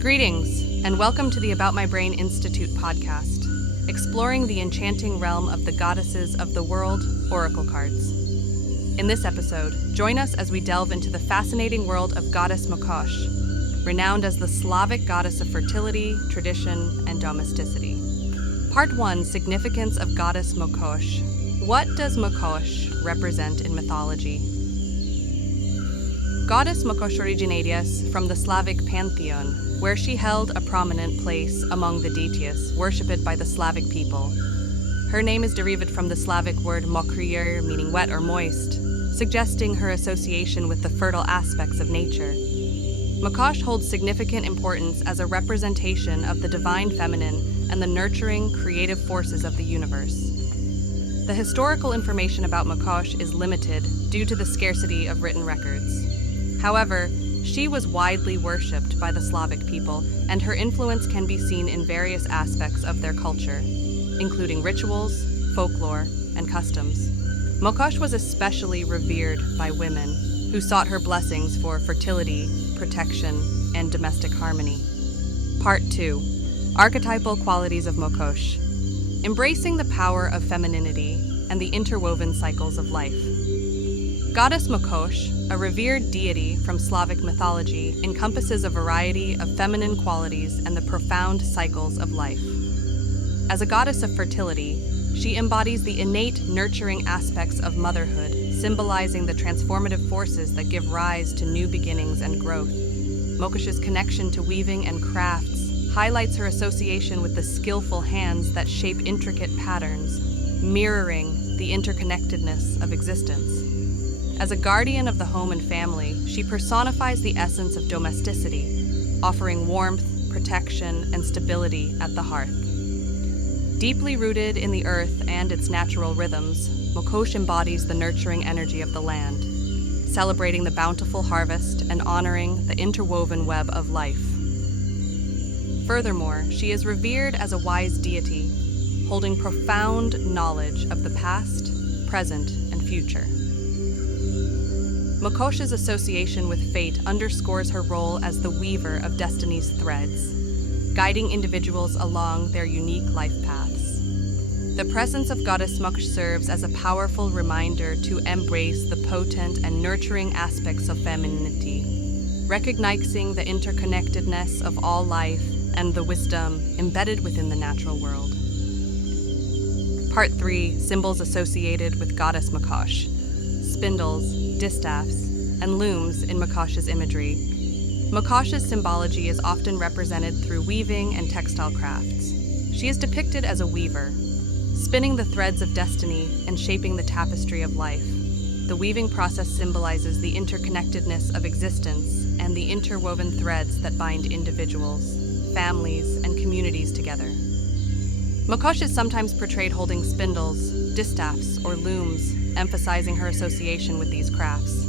Greetings, and welcome to the About My Brain Institute podcast, exploring the enchanting realm of the goddesses of the world, oracle cards. In this episode, join us as we delve into the fascinating world of goddess Mokosh, renowned as the Slavic goddess of fertility, tradition, and domesticity. Part 1, Significance of Goddess Mokosh. What does Mokosh represent in mythology? Goddess Mokosh originates from the Slavic pantheon, where she held a prominent place among the deities worshipped by the Slavic people. Her name is derived from the Slavic word mokrier, meaning wet or moist, suggesting her association with the fertile aspects of nature. Mokosh holds significant importance as a representation of the divine feminine and the nurturing, creative forces of the universe. The historical information about Mokosh is limited due to the scarcity of written records. However, she was widely worshipped by the Slavic people, and her influence can be seen in various aspects of their culture, including rituals, folklore, and customs. Mokosh was especially revered by women, who sought her blessings for fertility, protection, and domestic harmony. Part 2. Archetypal Qualities of Mokosh. Embracing the power of femininity and the interwoven cycles of life. Goddess Mokosh, a revered deity from Slavic mythology, encompasses a variety of feminine qualities and the profound cycles of life. As a goddess of fertility, she embodies the innate, nurturing aspects of motherhood, symbolizing the transformative forces that give rise to new beginnings and growth. Mokosh's connection to weaving and crafts highlights her association with the skillful hands that shape intricate patterns, mirroring the interconnectedness of existence. As a guardian of the home and family, she personifies the essence of domesticity, offering warmth, protection, and stability at the hearth. Deeply rooted in the earth and its natural rhythms, Mokosh embodies the nurturing energy of the land, celebrating the bountiful harvest and honoring the interwoven web of life. Furthermore, she is revered as a wise deity, holding profound knowledge of the past, present, and future. Mokosh's association with fate underscores her role as the weaver of destiny's threads, guiding individuals along their unique life paths. The presence of Goddess Mokosh serves as a powerful reminder to embrace the potent and nurturing aspects of femininity, recognizing the interconnectedness of all life and the wisdom embedded within the natural world. Part 3, Symbols associated with Goddess Mokosh. Spindles, distaffs, and looms in Mokosh's imagery. Mokosh's symbology is often represented through weaving and textile crafts. She is depicted as a weaver, spinning the threads of destiny and shaping the tapestry of life. The weaving process symbolizes the interconnectedness of existence and the interwoven threads that bind individuals, families, and communities together. Mokosh is sometimes portrayed holding spindles, distaffs, or looms, emphasizing her association with these crafts.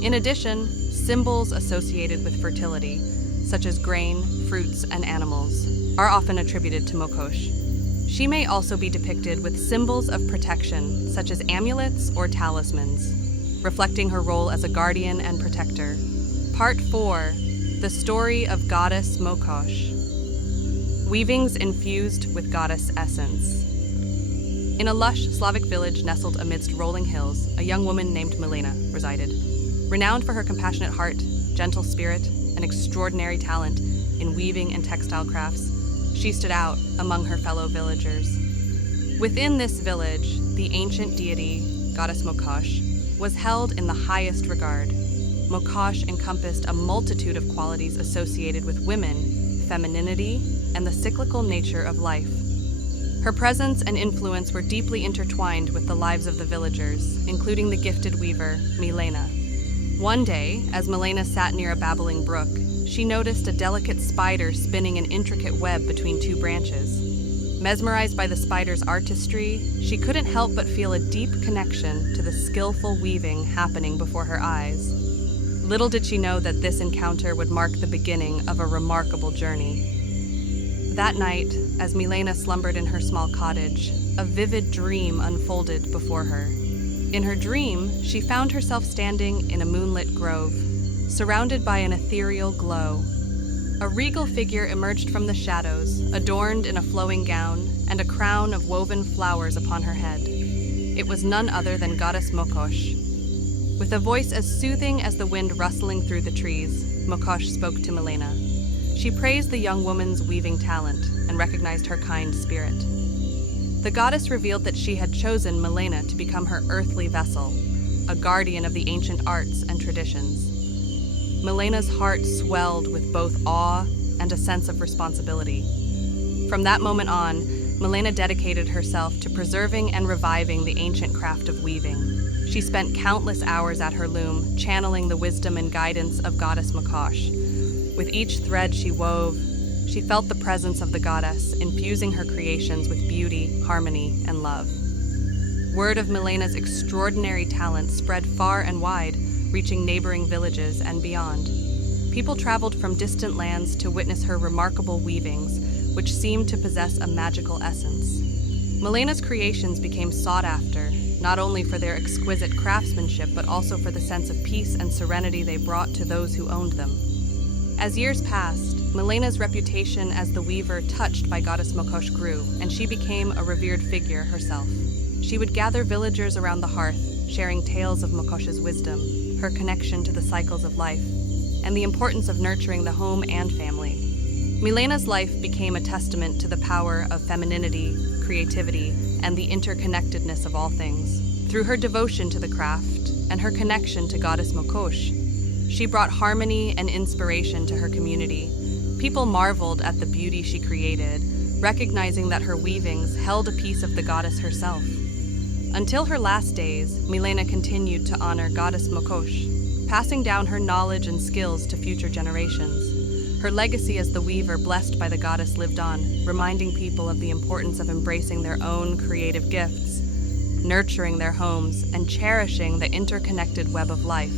In addition, symbols associated with fertility, such as grain, fruits, and animals, are often attributed to Mokosh. She may also be depicted with symbols of protection, such as amulets or talismans, reflecting her role as a guardian and protector. Part 4, The Story of Goddess Mokosh. Weavings infused with goddess essence. In a lush Slavic village nestled amidst rolling hills, a young woman named Milena resided. Renowned for her compassionate heart, gentle spirit, and extraordinary talent in weaving and textile crafts, she stood out among her fellow villagers. Within this village, the ancient deity, Goddess Mokosh, was held in the highest regard. Mokosh encompassed a multitude of qualities associated with women, femininity, and the cyclical nature of life. Her presence and influence were deeply intertwined with the lives of the villagers, including the gifted weaver, Milena. One day, as Milena sat near a babbling brook, she noticed a delicate spider spinning an intricate web between two branches. Mesmerized by the spider's artistry, she couldn't help but feel a deep connection to the skillful weaving happening before her eyes. Little did she know that this encounter would mark the beginning of a remarkable journey. That night, as Milena slumbered in her small cottage, a vivid dream unfolded before her. In her dream, she found herself standing in a moonlit grove, surrounded by an ethereal glow. A regal figure emerged from the shadows, adorned in a flowing gown and a crown of woven flowers upon her head. It was none other than Goddess Mokosh. With a voice as soothing as the wind rustling through the trees, Mokosh spoke to Milena. She praised the young woman's weaving talent and recognized her kind spirit. The goddess revealed that she had chosen Milena to become her earthly vessel, a guardian of the ancient arts and traditions. Milena's heart swelled with both awe and a sense of responsibility. From that moment on, Milena dedicated herself to preserving and reviving the ancient craft of weaving. She spent countless hours at her loom, channeling the wisdom and guidance of Goddess Mokosh. With each thread she wove, she felt the presence of the goddess, infusing her creations with beauty, harmony, and love. Word of Milena's extraordinary talent spread far and wide, reaching neighboring villages and beyond. People traveled from distant lands to witness her remarkable weavings, which seemed to possess a magical essence. Milena's creations became sought after, not only for their exquisite craftsmanship, but also for the sense of peace and serenity they brought to those who owned them. As years passed, Milena's reputation as the weaver touched by Goddess Mokosh grew, and she became a revered figure herself. She would gather villagers around the hearth, sharing tales of Mokosh's wisdom, her connection to the cycles of life, and the importance of nurturing the home and family. Milena's life became a testament to the power of femininity, creativity, and the interconnectedness of all things. Through her devotion to the craft and her connection to Goddess Mokosh, she brought harmony and inspiration to her community. People marveled at the beauty she created, recognizing that her weavings held a piece of the goddess herself. Until her last days, Milena continued to honor Goddess Mokosh, passing down her knowledge and skills to future generations. Her legacy as the weaver blessed by the goddess lived on, reminding people of the importance of embracing their own creative gifts, nurturing their homes, and cherishing the interconnected web of life.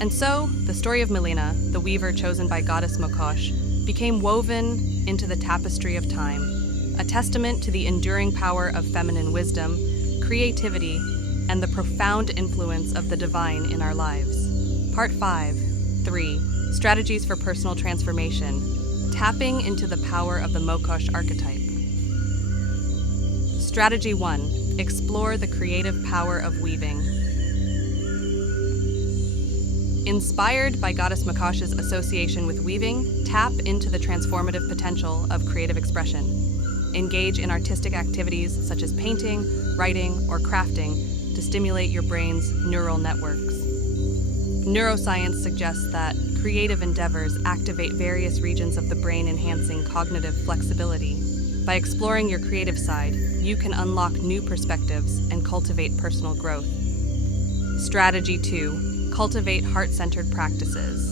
And so, the story of Milena, the weaver chosen by Goddess Mokosh, became woven into the tapestry of time, a testament to the enduring power of feminine wisdom, creativity, and the profound influence of the divine in our lives. Part 5. Strategies for personal transformation. Tapping into the power of the Mokosh archetype. Strategy 1. Explore the creative power of weaving. Inspired by Goddess Mokosh's association with weaving, tap into the transformative potential of creative expression. Engage in artistic activities such as painting, writing, or crafting to stimulate your brain's neural networks. Neuroscience suggests that creative endeavors activate various regions of the brain, enhancing cognitive flexibility. By exploring your creative side, you can unlock new perspectives and cultivate personal growth. Strategy 2. Cultivate heart-centered practices.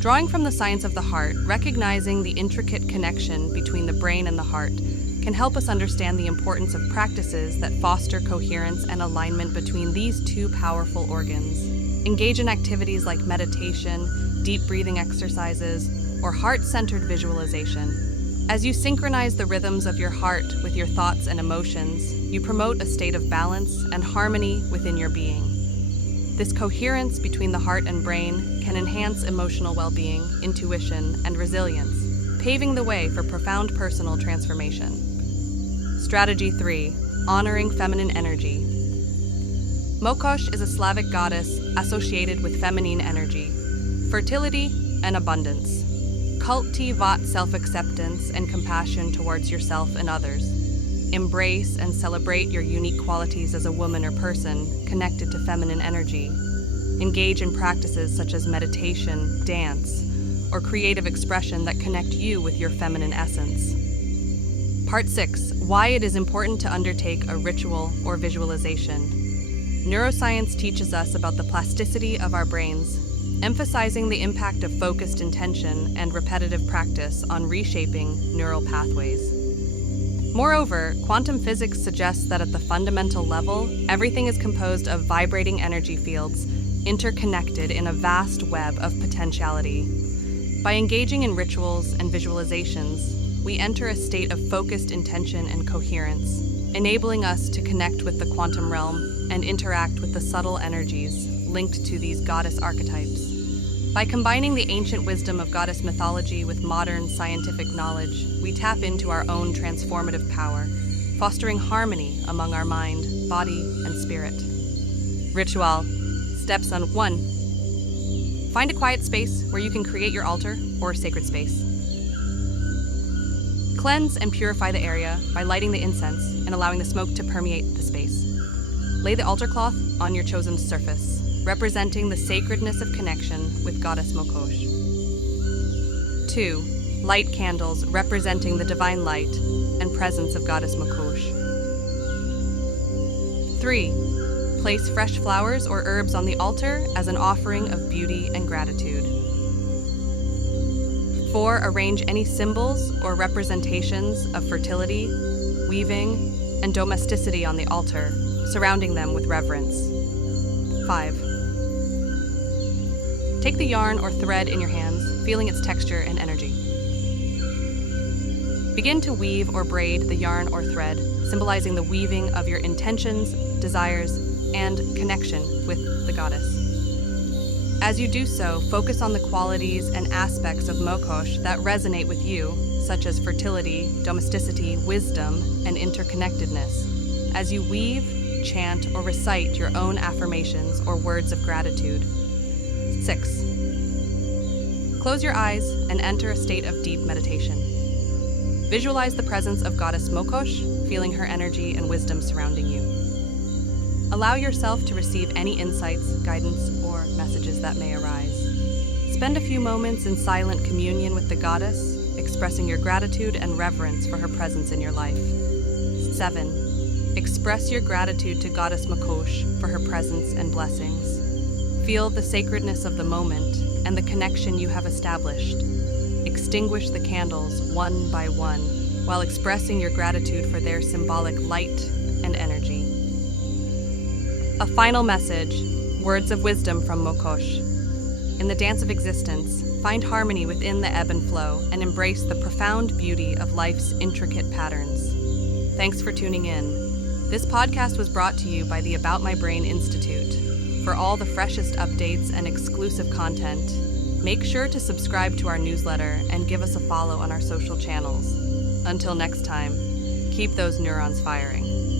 Drawing from the science of the heart, recognizing the intricate connection between the brain and the heart can help us understand the importance of practices that foster coherence and alignment between these two powerful organs. Engage in activities like meditation, deep breathing exercises, or heart-centered visualization. As you synchronize the rhythms of your heart with your thoughts and emotions, you promote a state of balance and harmony within your being. This coherence between the heart and brain can enhance emotional well-being, intuition, and resilience, paving the way for profound personal transformation. Strategy 3. Honoring feminine energy. Mokosh is a Slavic goddess associated with feminine energy, fertility, and abundance. Cultivate self-acceptance and compassion towards yourself and others. Embrace and celebrate your unique qualities as a woman or person connected to feminine energy. Engage in practices such as meditation, dance, or creative expression that connect you with your feminine essence. Part 6. Why it is important to undertake a ritual or visualization. Neuroscience teaches us about the plasticity of our brains, emphasizing the impact of focused intention and repetitive practice on reshaping neural pathways. Moreover, quantum physics suggests that at the fundamental level, everything is composed of vibrating energy fields, interconnected in a vast web of potentiality. By engaging in rituals and visualizations, we enter a state of focused intention and coherence, enabling us to connect with the quantum realm and interact with the subtle energies linked to these goddess archetypes. By combining the ancient wisdom of goddess mythology with modern scientific knowledge, we tap into our own transformative power, fostering harmony among our mind, body, and spirit. Ritual. Steps on 1. Find a quiet space where you can create your altar or sacred space. Cleanse and purify the area by lighting the incense and allowing the smoke to permeate the space. Lay the altar cloth on your chosen surface, representing the sacredness of connection with Goddess Mokosh. 2. Light candles representing the divine light and presence of Goddess Mokosh. 3. Place fresh flowers or herbs on the altar as an offering of beauty and gratitude. 4. Arrange any symbols or representations of fertility, weaving, and domesticity on the altar, surrounding them with reverence. 5. Take the yarn or thread in your hands, feeling its texture and energy. Begin to weave or braid the yarn or thread, symbolizing the weaving of your intentions, desires, and connection with the goddess. As you do so, focus on the qualities and aspects of Mokosh that resonate with you, such as fertility, domesticity, wisdom, and interconnectedness. As you weave, chant, or recite your own affirmations or words of gratitude. 6. Close your eyes and enter a state of deep meditation. Visualize the presence of Goddess Mokosh, feeling her energy and wisdom surrounding you. Allow yourself to receive any insights, guidance, or messages that may arise. Spend a few moments in silent communion with the goddess, expressing your gratitude and reverence for her presence in your life. 7. Express your gratitude to Goddess Mokosh for her presence and blessings. Feel the sacredness of the moment and the connection you have established. Extinguish the candles one by one while expressing your gratitude for their symbolic light and energy. A final message, words of wisdom from Mokosh. In the dance of existence, find harmony within the ebb and flow and embrace the profound beauty of life's intricate patterns. Thanks for tuning in. This podcast was brought to you by the About My Brain Institute. For all the freshest updates and exclusive content, make sure to subscribe to our newsletter and give us a follow on our social channels. Until next time, keep those neurons firing.